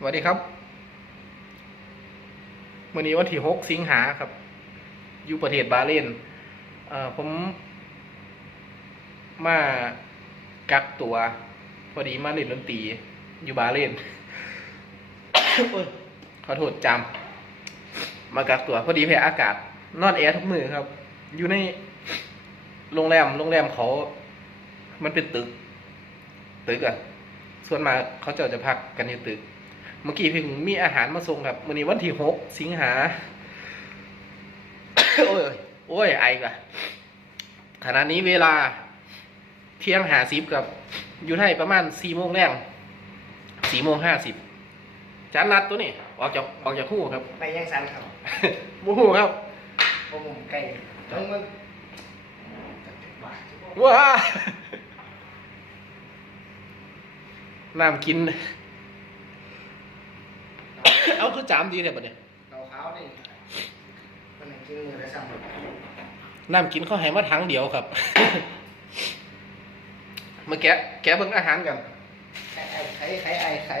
สวัสดีครับวันนี้วันที่หกสิงหาครับ อยู่ประเทศบาห์เรนเอ่อผม มากักตัว พอดีมาเล่นดนตรีอยู่บาห์เรนขอโทษจำมากักตัว พอดีแพ้อากาศ นอนแอร์ทุกมือครับ อยู่ในโรงแรมโรงแรมเขา มันเป็นตึก ตึกอะส่วนมาเขาเจะจะพักกันอยู่ตึก เมื่อกี้เพิ่งมีอาหารมาส่งครับวันนี้วันที่หกสิงหา โอ้ย โอ้ย ไอกะขณะนี้เวลาเที่ยงหาสิบกับอยู่ไทยประมาณสี่โมงแรงสี่โมงห้าสิบจานนัดตัวนี้ออกจากออกจากคู่ครับไปยังสันครับโมโหครับผมผมไก่ต้องมันว้าน้ำกิน เอาคือจามดีเนี่ยบัดเนี่ยเราขาวนี่มันไหนกินมือแล้วสั่งน้ำกินเขาให้มาทั้งเดียวครับ มาแกะแกะเบิ่งอาหารกันไข่ไข่ไข่ไข่ไข่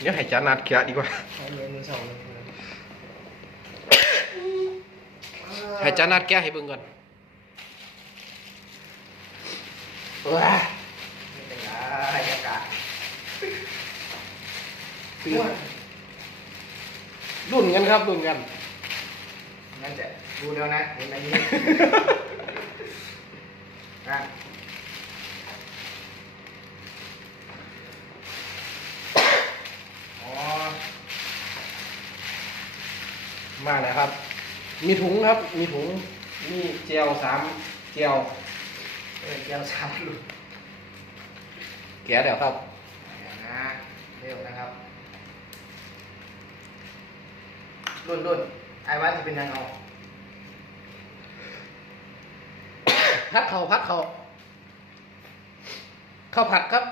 เดี๋ยวให้จานัดแกะดีกว่าไข่เย็นมือสองเลยให้จานัดแกะให้เบิ่งก่อนว้า ไม่เป็นไรอากาศ ตื่นรุ่นกันครับรุ่นกันงั้นจะดูแล้วนะเห็นอันนี้นะอ๋อมาแล้วครับ มีถุงครับ มีถุง มีเจลสามเจลเออเจียวสามลูกแกะเดี๋ยวครับเดี๋ยวนะเร็วนะครับ รุ่นรุ่นไอ้ว่าจะเป็นยังไงพัดเขาพัดเขาข้าวผัดครับ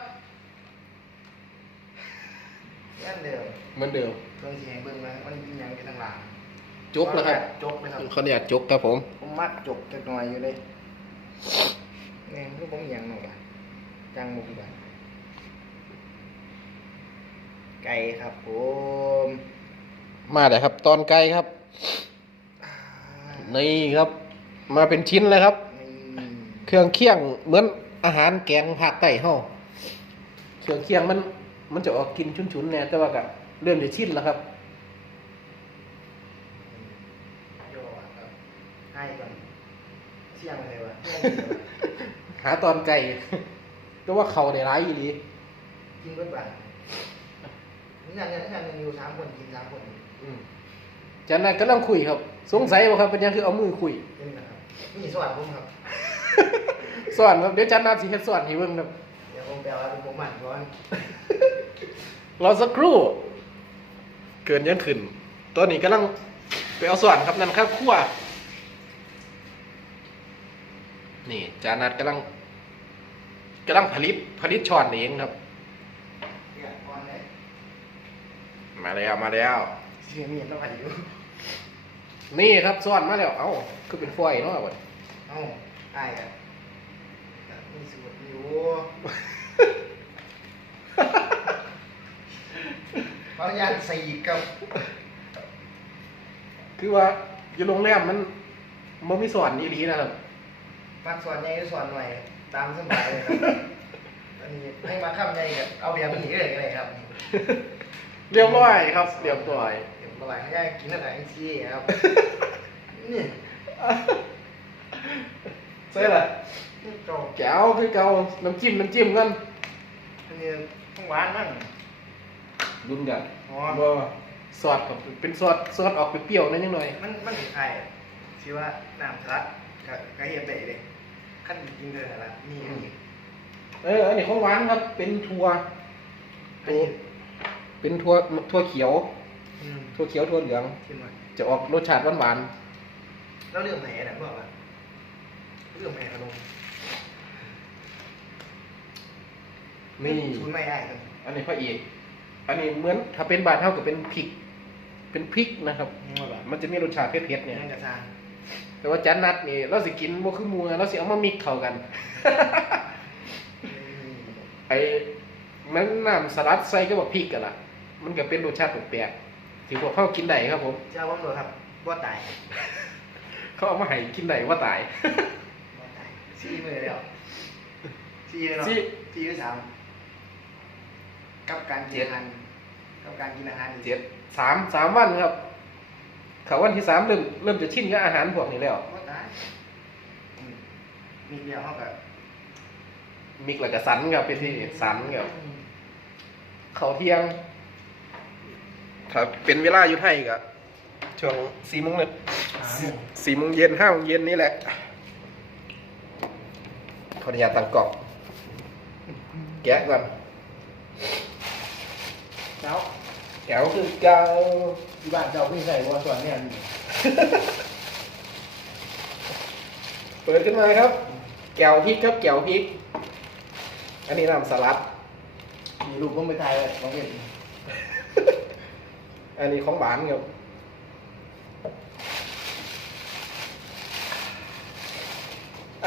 เล่นเดิมเหมือนเดิมเพิ่งสีแหงเบิ่งมามันยิงยังอยู่ทางหลังจุกแล้วครับจกนะครับเขาเนี่ยจุกครับผม ผมมักจกจักหน่อยอยู่เลยนี่คือผมยังหน่อยอะจังมุกแบบไก่ครับผม มาเลยครับ ตอนไกลครับอ่านี่ครับ มาเป็นชิ้นเลยครับนี่เครื่องเคียงเหมือนอาหารแกงภาคใต้เฮาเครื่องเคียงมัน มันจะออกกินชุนๆเนี่ยแต่ว่าก็เริ่มจะชินแล้วครับโยอะครับให้ก่อนเสี่ยงเลยวะเสี่ยงเลยวะหาตอนไก่ก็ว่าเขาได้ร้ายอีหลีกินเบิดบ้าน นี่ยังยังยังยังอยู่สามคนกินสามคนอืมจากนั้นก็ต้องคุยครับ สงสัยว่าครับเป็นยังคือเอามือคุยนี่นะครับนี่สวัสดีผมครับสอนครับเดี๋ยวจันนาสิเฮ็ดสอนให้เบิ่งครับเดี๋ยวผมแปลว่าเป็นผมหมั่นก่อนรอสักครู่ เกินยังขึ้นตอนนี้กำลังไปเอาสอนครับนั่นครับขั้วนี่จานัดกำลังกำลังผลิตผลิตช้อนเองครับ เดี๋ยวก่อนเลย มาแล้วมาแล้ว เสียงมีดต้องหัดอยู่นี่ครับสอนมาแล้ว เอ้าคือเป็นฝอยเนาะวะเอ้าอายกันมีสูตรอยู่ขออนุญาตใส่อีกครับ คือว่าอยู่โรงแรมมันมันมีสอนอีหลีนะครับมักสอนใหญ่ก็สอนหน่อยตามสบายเลยครับอันนี้ให้มาข้ามใหญ่กับเอาแบบนี้เลยก็ได้ครับ เรียบร้อยครับ เรียบร้อยเรียบร้อยให้กินอะไรที่ครับ นี่ใช่ละนี่โจบแก้วคือเกาน้ำจิ้มน้ำจิ้มกันอันนี้ต้องหวานมั่งรุนกันอ๋อบ่ซอสครับเป็นซอสซอสออกเปรี้ยวๆนิดหน่อย มันมันคล้ายๆที่ว่าน้ำทะลักกับกระเทียมเตะเลยขั้นจริงๆเลยนะนี่อันนี้เอออันนี้ของหวานครับเป็นถั่วอันนี้ เป็นถั่วถั่วเขียวอืมถั่วเขียวถั่วเหลืองขึ้นมาจะออกรสชาติหวานแล้วเรื่องไหนนะบอกว่าเรื่องไหนครับลุงๆนี่ชุนไม่ได้ครับอันนี้พระเอกอันนี้เหมือนถ้าเป็นบาทเท่ากับเป็นพริก เป็นพริกนะครับ นี่ว่าแบบมันจะมีรสชาติเผ็ดๆเนี่ย นั่นกระซานแต่ว่าจันนัดนี่เราสิกินบ่คือหมูนะเราสิเอามามิกเข้ากัน ไอมันน้ำสลัดใส่ก็บอกพริกกันล่ะ มันก็เป็นรสชาติแปลกๆที่พวกเขากินได้ครับผมเจ้าผมรู้ครับว่าตายเขาเอามาให้กินได้ว่าตายบ่ตายสี่มือแล้วสี่เลยเนาะสี่สี่หรือสามกับการกินอาหารกับการกินอาหารเจ็ดสามสามวันครับเขาวันที่สามเริ่มเริ่มจะชินกับอาหารพวกนี้แล้วว่าตายอืมมีเดียวเขากับมิกแล้วก็สันครับเป็นที่สันครับเขาเที่ยง ถ้าเป็นเวลาอยู่ไทยก็ช่วงสี่โมงเลยสี่โมงเย็นห้าโมงเย็นนี่แหละขออนุญาตตั้งกล่องแกะก่อนเจ้าแกะก็คือเกาที่บ้านเจ้าพี่ใส่ว่าส่วนเนี่ยมีเปิดขึ้นมาครับ แก้วพริกครับแก้วพริก อันนี้น้ำสลัด มีรูปผมไปถ่ายไว้ของเห็น อันนี้ของหวานครับ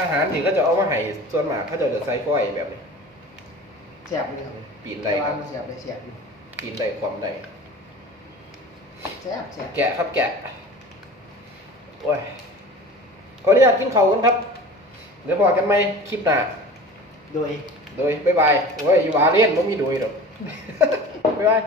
อาหารนี่ก็จะเอามาให้ส่วนมากเขาจะจะใส่ก้อยแบบนี้แซ่บเลยครับปีนได้ครับแซ่บเลยแซ่บอยู่ปีนได้ความได้แซ่บแซ่บแกะครับแกะโอ้ยขออนุญาตกินเขาวกันครับ เดี๋ยวบอกกันไหมคลิปหน้าโดย โดยบ๊ายบายโอ้ยอยู่บาเลียนไม่มีโดยหรอกบ๊ายบาย